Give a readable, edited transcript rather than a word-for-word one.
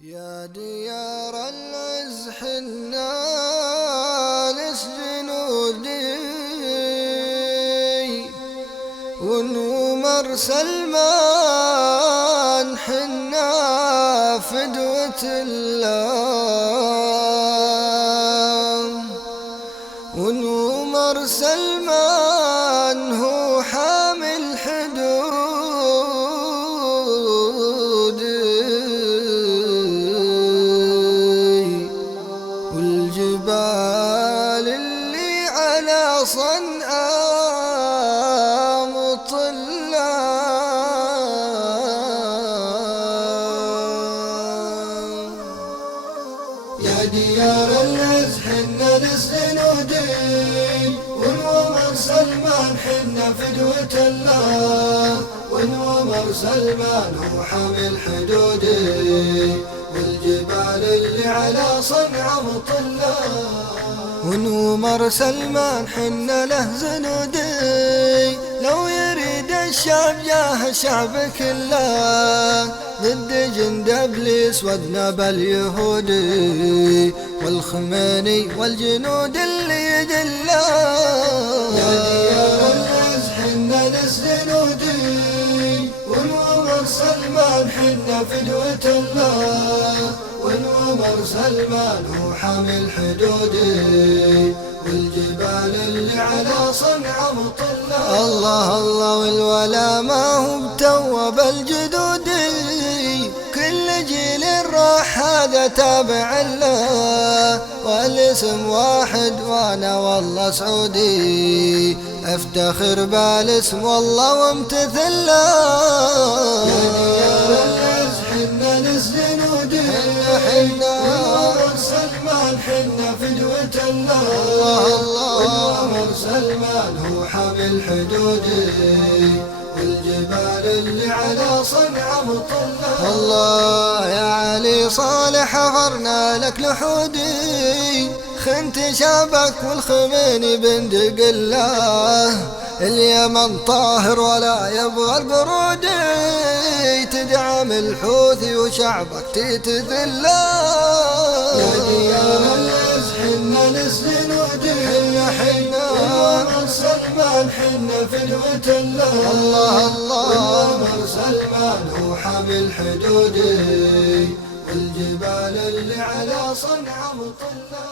يا ديار العز حنا جنودي ونمر سلمان حنا فدوة الله ونمر سلمان هو حامل حدود والجبال اللي على صنعاء مطلة يا ديار العز حنا للجنودي ونمر سلمان حنا فدوة الله ونمر سلمان هو حامل حدودي والجبال اللي على صنعاء مطلة ونمر سلمان حنا له زنودي لو يريد الشعب جاه الشعب كله ضد جند ابليس وذنب اليهودي والخميني والجنود اللي يدله يا ديار العز حنا للجنودي ونمر سلمان حنا فدوة الله ونمر سلمان هو حامل حدودي والجبال اللي على صنعاء مطلة الله الله والولا ما هو بتوب الجدودي كل جيل راح هذا تابع له والاسم واحد وانا والله سعودي افتخر بالاسم والله وامتثل له يا ديار العز حنا للجنودي حنا سلمان حنا فدوة الله ونمر سلمان هو حامل حدودي والجبال اللي على صنعاء مطلة الله يا علي صالح حفرنا لك لحودي خنت شابك والخميني بندق الله اليمن طاهر ولا يبغى البرودي تدعم الحوثي وشعبك تتذلى يا ديار العز حنا للجنودي حنا ونمر سلمان حنا فدوة الله ونمر سلمان هو حامل حدودي والجبال اللي على صنعاء مطلة.